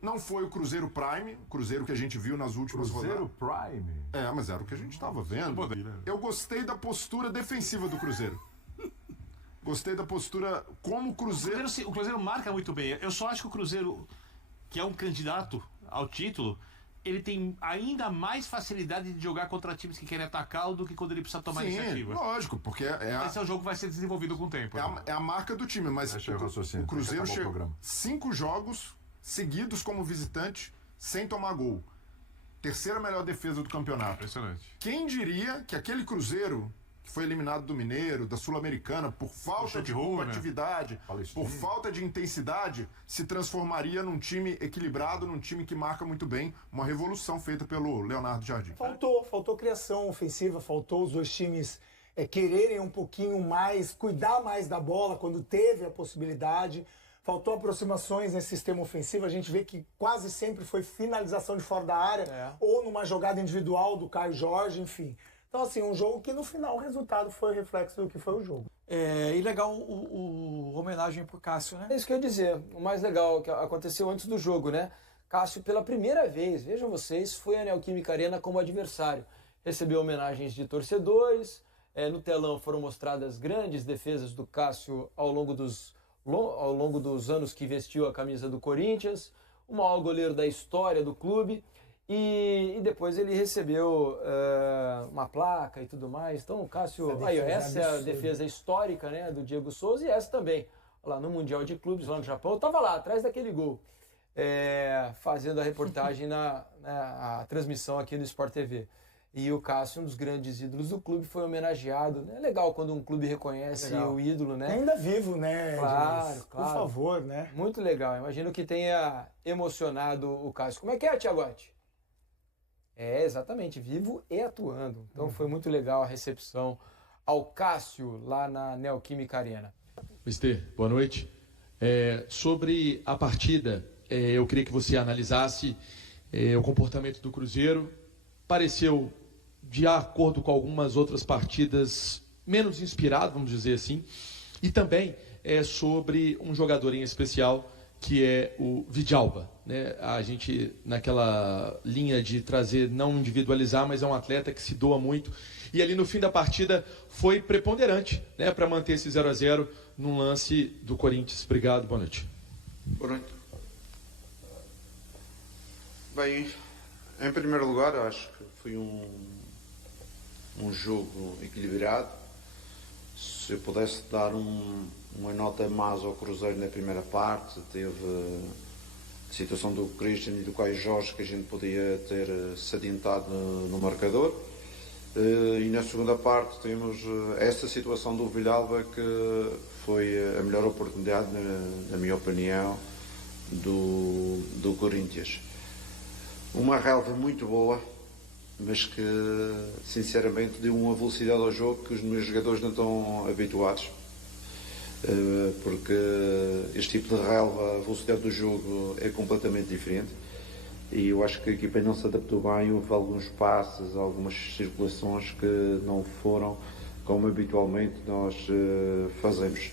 Não foi o Cruzeiro Prime, o Cruzeiro que a gente viu nas últimas rodadas. Cruzeiro Prime? Mas era o que a gente estava vendo. Eu gostei da postura defensiva do Cruzeiro. Gostei da postura como o Cruzeiro... O Cruzeiro marca muito bem. Eu só acho que o Cruzeiro, que é um candidato ao título, ele tem ainda mais facilidade de jogar contra times que querem atacar do que quando ele precisa tomar iniciativa. Lógico, porque esse é um jogo que vai ser desenvolvido com o tempo. É a marca do time, mas o Cruzeiro chegou 5 jogos seguidos como visitante sem tomar gol. Terceira melhor defesa do campeonato. Impressionante. Quem diria que aquele Cruzeiro que foi eliminado do Mineiro, da Sul-Americana, por falta de combatividade, por falta de intensidade, se transformaria num time equilibrado, num time que marca muito bem, uma revolução feita pelo Leonardo Jardim. Faltou criação ofensiva, faltou os dois times quererem um pouquinho mais, cuidar mais da bola quando teve a possibilidade. Faltou aproximações nesse sistema ofensivo. A gente vê que quase sempre foi finalização de fora da área ou numa jogada individual do Caio Jorge, enfim. Então, assim, um jogo que no final o resultado foi reflexo do que foi o jogo. E legal o homenagem pro Cássio, né? É isso que eu ia dizer. O mais legal que aconteceu antes do jogo, né? Cássio, pela primeira vez, vejam vocês, foi a Neoquímica Arena como adversário. Recebeu homenagens de torcedores. No telão foram mostradas grandes defesas do Cássio ao longo dos anos que vestiu a camisa do Corinthians, o maior goleiro da história do clube, e depois ele recebeu uma placa e tudo mais. Então o Cássio, essa é a defesa histórica, né, do Diego Souza, e essa também, lá no Mundial de Clubes, lá no Japão, eu estava lá, atrás daquele gol, fazendo a reportagem a transmissão aqui no Sport TV. E o Cássio, um dos grandes ídolos do clube, foi homenageado. É legal quando um clube reconhece o ídolo, né? Ainda vivo, né? Claro. Por favor, né? Muito legal. Imagino que tenha emocionado o Cássio. Como é que é, Thiagotti? Exatamente. Vivo e atuando. Então foi muito legal a recepção ao Cássio lá na Neoquímica Arena. Mister, boa noite. Sobre a partida, eu queria que você analisasse o comportamento do Cruzeiro. Pareceu, de acordo com algumas outras partidas, menos inspirado, vamos dizer assim. E também sobre um jogador em especial, que é o Vidalba, né? A gente, naquela linha de trazer, não individualizar, mas é um atleta que se doa muito. E ali no fim da partida foi preponderante, né, para manter esse 0-0 num lance do Corinthians. Obrigado, boa noite. Boa noite. Bem, em primeiro lugar, acho que foi um jogo equilibrado. Se eu pudesse dar uma nota mais ao Cruzeiro na primeira parte, teve a situação do Christian e do Caio Jorge, que a gente podia ter se adiantado no marcador. E na segunda parte temos essa situação do Villalba, que foi a melhor oportunidade, na minha opinião, do Corinthians. Uma relva muito boa, mas que sinceramente deu uma velocidade ao jogo que os meus jogadores não estão habituados, porque este tipo de relva, a velocidade do jogo é completamente diferente, e eu acho que a equipa não se adaptou bem. Houve alguns passes, algumas circulações que não foram como habitualmente nós fazemos.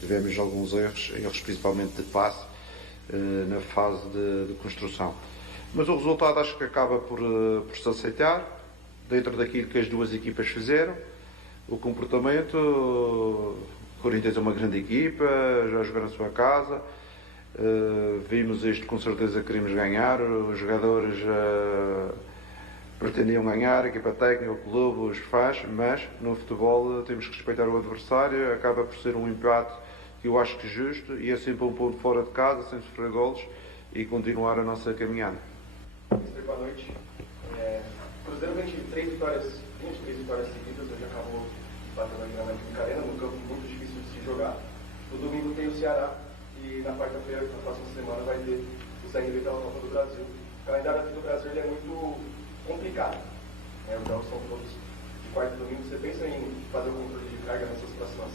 Tivemos alguns erros principalmente de passe na fase de construção. Mas o resultado acho que acaba por se aceitar, dentro daquilo que as duas equipas fizeram. O comportamento, o Corinthians é uma grande equipa, já jogou na sua casa, vimos isto, com certeza queríamos ganhar, os jogadores pretendiam ganhar, a equipa técnica, o clube, os fãs, mas no futebol temos que respeitar o adversário. Acaba por ser um empate que eu acho que justo, e é sempre um ponto fora de casa, sem sofrer golos, e continuar a nossa caminhada. Boa noite. O Cruzeiro vem de 23 vitórias seguidas, hoje acabou batendo aqui na Neoquímica Arena, num campo muito difícil de se jogar. No domingo tem o Ceará, e na quarta-feira, na próxima semana, vai ter o CRB pela Copa do Brasil. O calendário aqui do Brasil é muito complicado, né? Os jogos são todos de quarta e domingo. Você pensa em fazer o controle de carga nessas próximas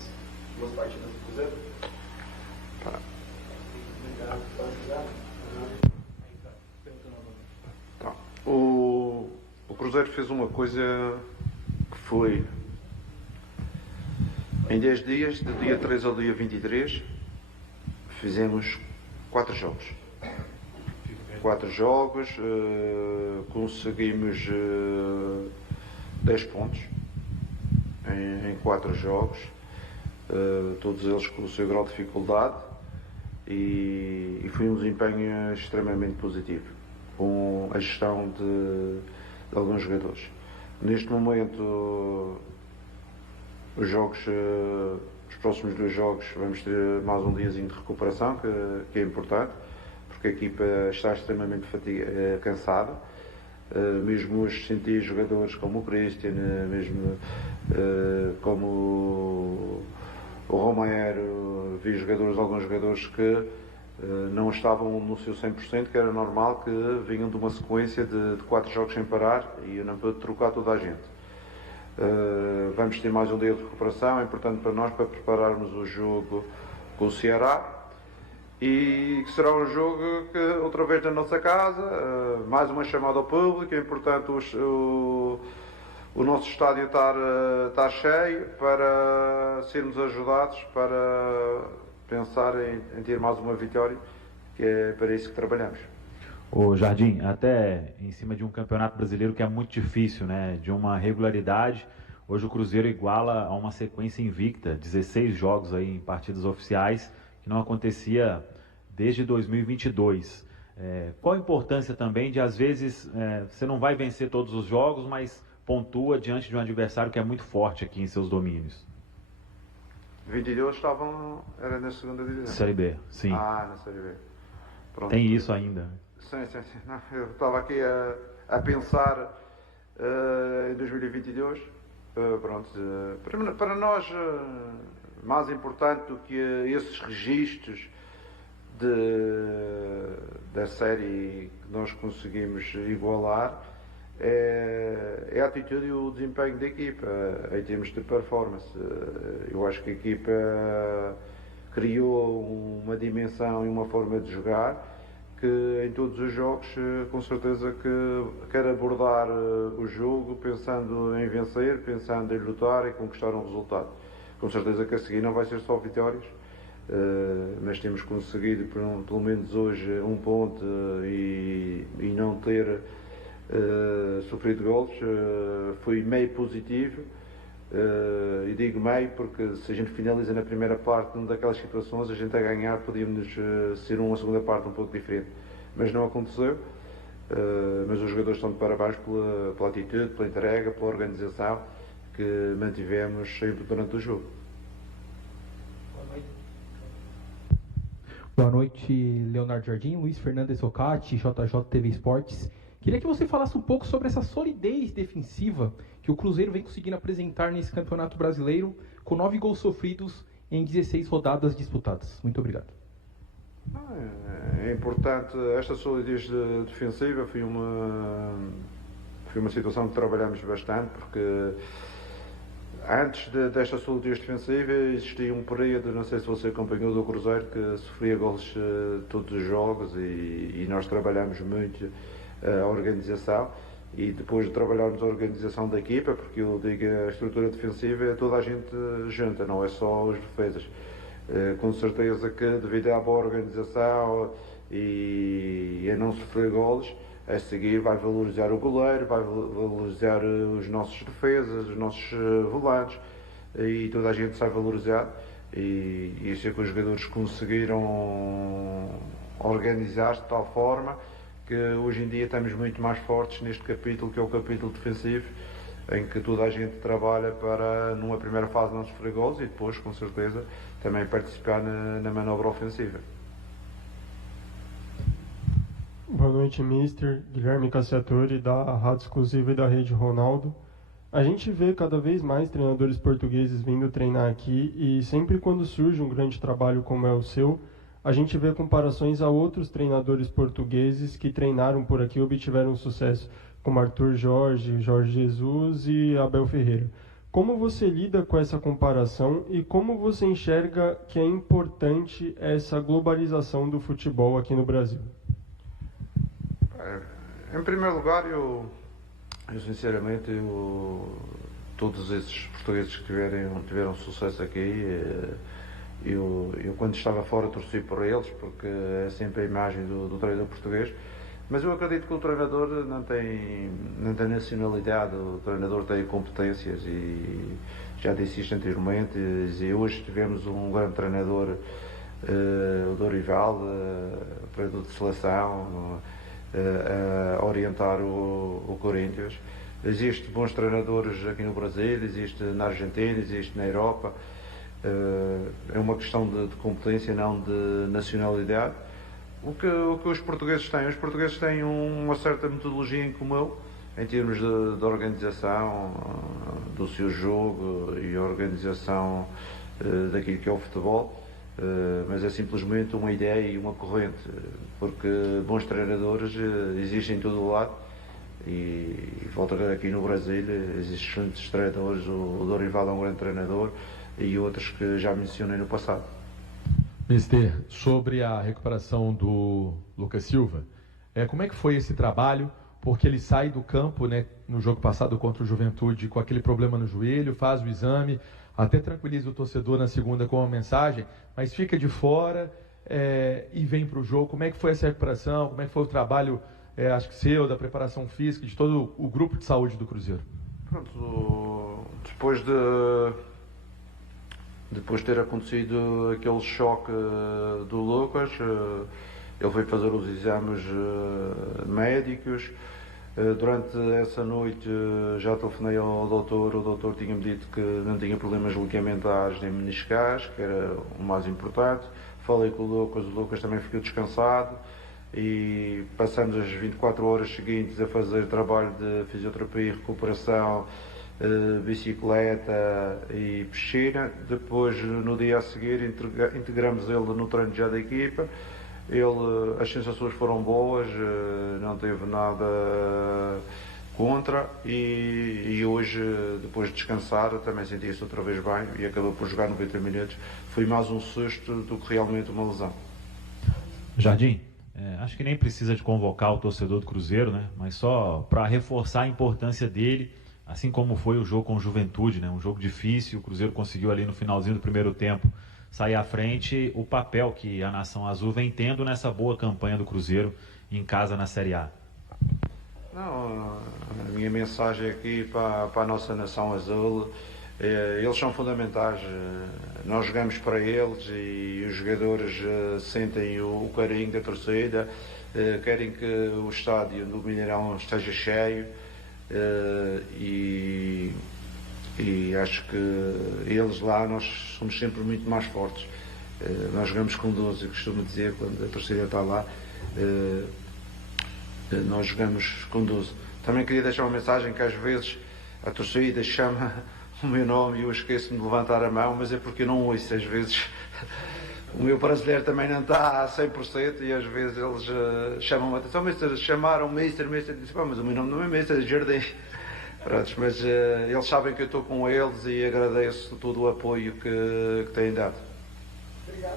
duas partidas do Cruzeiro? O Cruzeiro fez uma coisa que foi, em 10 dias, do dia 3 ao dia 23, fizemos 4 jogos. 4 jogos, conseguimos 10 pontos em 4 jogos, todos eles com o seu grau de dificuldade, e foi um desempenho extremamente positivo, com a gestão de alguns jogadores. Neste momento, os próximos 2 jogos, vamos ter mais um diazinho de recuperação, que é importante, porque a equipa está extremamente cansada. Mesmo hoje senti jogadores como o Christian, mesmo como o Romero, vi alguns jogadores que não estavam no seu 100%, que era normal, que vinham de uma sequência de 4 jogos sem parar, e eu não pude trocar toda a gente. Vamos ter mais um dia de recuperação, é importante para nós, para prepararmos o jogo com o Ceará, e que será um jogo que, outra vez na nossa casa, mais uma chamada ao público. É importante o nosso estádio estar cheio, para sermos ajudados, para pensar em ter mais uma vitória, que é para isso que trabalhamos. Ô Jardim, até em cima de um campeonato brasileiro que é muito difícil, né? De uma regularidade, hoje o Cruzeiro iguala a uma sequência invicta, 16 jogos aí em partidas oficiais, que não acontecia desde 2022. Qual a importância também de, às vezes, você não vai vencer todos os jogos, mas pontua diante de um adversário que é muito forte aqui em seus domínios? 22 era na segunda divisão. Série B, sim. Na Série B. Pronto. Tem isso ainda? Sim. Não, eu estava aqui a pensar em 2022. Para nós, mais importante do que esses registros da série que nós conseguimos igualar, é a atitude e o desempenho da equipa em termos de performance. Eu acho que a equipa criou uma dimensão e uma forma de jogar que em todos os jogos, com certeza, que quer abordar o jogo pensando em vencer, pensando em lutar e conquistar um resultado. Com certeza que a seguir não vai ser só vitórias, mas temos conseguido pelo menos hoje um ponto e não ter sofrido golos. Foi meio positivo, e digo meio porque se a gente finaliza na primeira parte numa daquelas situações, a gente a ganhar podíamos ser uma segunda parte um pouco diferente, mas não aconteceu. Mas os jogadores estão de parabéns pela atitude, pela entrega, pela organização que mantivemos sempre durante o jogo. Boa noite, Leonardo Jardim, Luiz Fernandes Socati, JJ TV Esportes. Queria que você falasse um pouco sobre essa solidez defensiva que o Cruzeiro vem conseguindo apresentar nesse Campeonato Brasileiro, com 9 gols sofridos em 16 rodadas disputadas. Muito obrigado. É importante, esta solidez defensiva foi uma situação que trabalhamos bastante, porque antes desta solidez defensiva existia um período, não sei se você acompanhou, do Cruzeiro, que sofria gols todos os jogos, e nós trabalhamos muito a organização, e depois de trabalharmos a organização da equipa, porque eu digo, a estrutura defensiva é toda a gente junta, não é só os defesas. Com certeza que devido à boa organização e a não sofrer golos, a seguir vai valorizar o goleiro, vai valorizar os nossos defesas, os nossos volantes, e toda a gente sai valorizado, e isso é que os jogadores conseguiram organizar-se de tal forma que hoje em dia estamos muito mais fortes neste capítulo, que é o capítulo defensivo, em que toda a gente trabalha para, numa primeira fase, não sofrer gols, e depois, com certeza, também participar na manobra ofensiva. Boa noite, Mister. Guilherme Cassiatore, da Rádio Exclusiva e da Rede Ronaldo. A gente vê cada vez mais treinadores portugueses vindo treinar aqui, e sempre quando surge um grande trabalho como é o seu, a gente vê comparações a outros treinadores portugueses que treinaram por aqui e obtiveram sucesso, como Arthur Jorge, Jorge Jesus e Abel Ferreira. Como você lida com essa comparação e como você enxerga que é importante essa globalização do futebol aqui no Brasil? Em primeiro lugar, eu sinceramente, todos esses portugueses que tiveram sucesso aqui, eu quando estava fora torci por eles, porque é sempre a imagem do treinador português, Mas eu acredito que o treinador não tem nacionalidade, o treinador tem competências e já disse isto anteriormente. E hoje tivemos um grande treinador, o Dorival, treinador de seleção, a orientar o Corinthians. Existem bons treinadores aqui no Brasil, existe na Argentina, existe na Europa. É uma questão de competência, não de nacionalidade. O que os portugueses têm? Os portugueses têm uma certa metodologia em comum em termos de organização do seu jogo e organização daquilo que é o futebol, mas é simplesmente uma ideia e uma corrente, porque bons treinadores existem em todo o lado e volta aqui no Brasil, existem excelentes treinadores, o Dorival é um grande treinador e outros que já mencionei no passado. Mister, sobre a recuperação do Lucas Silva, como é que foi esse trabalho? Porque ele sai do campo, né, no jogo passado contra o Juventude com aquele problema no joelho, faz o exame, até tranquiliza o torcedor na segunda com uma mensagem, mas fica de fora e vem para o jogo. Como é que foi essa recuperação? Como é que foi o trabalho, acho que seu, da preparação física, de todo o grupo de saúde do Cruzeiro? Pronto, depois de ter acontecido aquele choque do Lucas, ele foi fazer os exames médicos. Durante essa noite já telefonei ao doutor, o doutor tinha-me dito que não tinha problemas ligamentares nem meniscais, que era o mais importante. Falei com o Lucas também ficou descansado e passamos as 24 horas seguintes a fazer trabalho de fisioterapia e recuperação, bicicleta e piscina. Depois, no dia a seguir, integramos ele no treino já da equipa. As sensações foram boas, não teve nada contra e hoje, depois de descansar, também sentia-se outra vez bem e acabou por jogar 90 minutos. Foi mais um susto do que realmente uma lesão. Jardim, acho que nem precisa de convocar o torcedor do Cruzeiro, né? Mas só para reforçar a importância dele, assim como foi o jogo com o Juventude, né? Um jogo difícil, o Cruzeiro conseguiu ali no finalzinho do primeiro tempo sair à frente, o papel que a Nação Azul vem tendo nessa boa campanha do Cruzeiro em casa na Série A. Não, a minha mensagem aqui para a nossa Nação Azul, eles são fundamentais, nós jogamos para eles e os jogadores sentem o carinho da torcida, querem que o estádio do Mineirão esteja cheio e acho que eles lá, nós somos sempre muito mais fortes. Nós jogamos com 12, eu costumo dizer, quando a torcida está lá, nós jogamos com 12. Também queria deixar uma mensagem que às vezes a torcida chama o meu nome e eu esqueço-me de levantar a mão, mas é porque eu não ouço. Às vezes o meu brasileiro também não está a 100% e às vezes eles chamam a atenção, Mister, chamaram Mister, disse, mas o meu nome não é Mister, é Jardim. Mas eles sabem que eu estou com eles e agradeço todo o apoio que têm dado.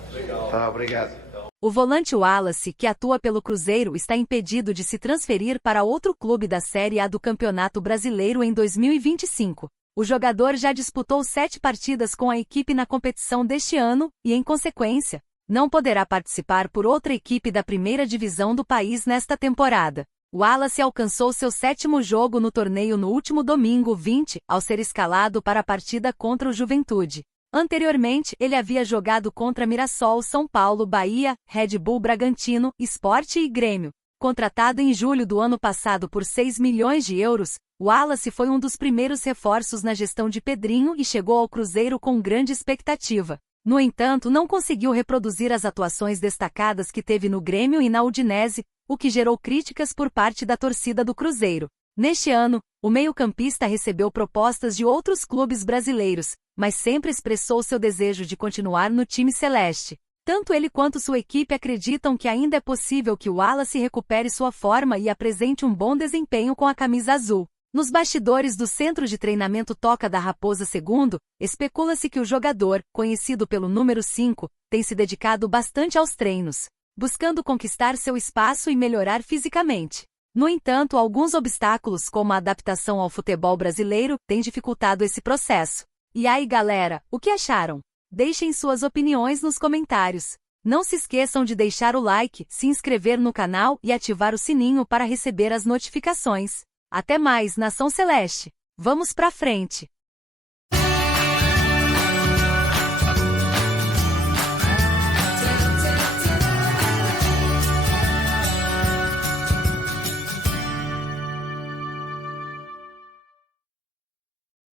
Obrigado. Tá, obrigado. O volante Wallace, que atua pelo Cruzeiro, está impedido de se transferir para outro clube da Série A do Campeonato Brasileiro em 2025. O jogador já disputou 7 partidas com a equipe na competição deste ano e, em consequência, não poderá participar por outra equipe da primeira divisão do país nesta temporada. Wallace alcançou seu 7º jogo no torneio no último domingo 20, ao ser escalado para a partida contra o Juventude. Anteriormente, ele havia jogado contra Mirassol, São Paulo, Bahia, Red Bull Bragantino, Sport e Grêmio. Contratado em julho do ano passado por 6 milhões de euros, Wallace foi um dos primeiros reforços na gestão de Pedrinho e chegou ao Cruzeiro com grande expectativa. No entanto, não conseguiu reproduzir as atuações destacadas que teve no Grêmio e na Udinese, o que gerou críticas por parte da torcida do Cruzeiro. Neste ano, o meio-campista recebeu propostas de outros clubes brasileiros, mas sempre expressou seu desejo de continuar no time celeste. Tanto ele quanto sua equipe acreditam que ainda é possível que o Wallace recupere sua forma e apresente um bom desempenho com a camisa azul. Nos bastidores do Centro de Treinamento Toca da Raposa II, especula-se que o jogador, conhecido pelo número 5, tem se dedicado bastante aos treinos, buscando conquistar seu espaço e melhorar fisicamente. No entanto, alguns obstáculos como a adaptação ao futebol brasileiro têm dificultado esse processo. E aí, galera, o que acharam? Deixem suas opiniões nos comentários. Não se esqueçam de deixar o like, se inscrever no canal e ativar o sininho para receber as notificações. Até mais, Nação Celeste! Vamos pra frente!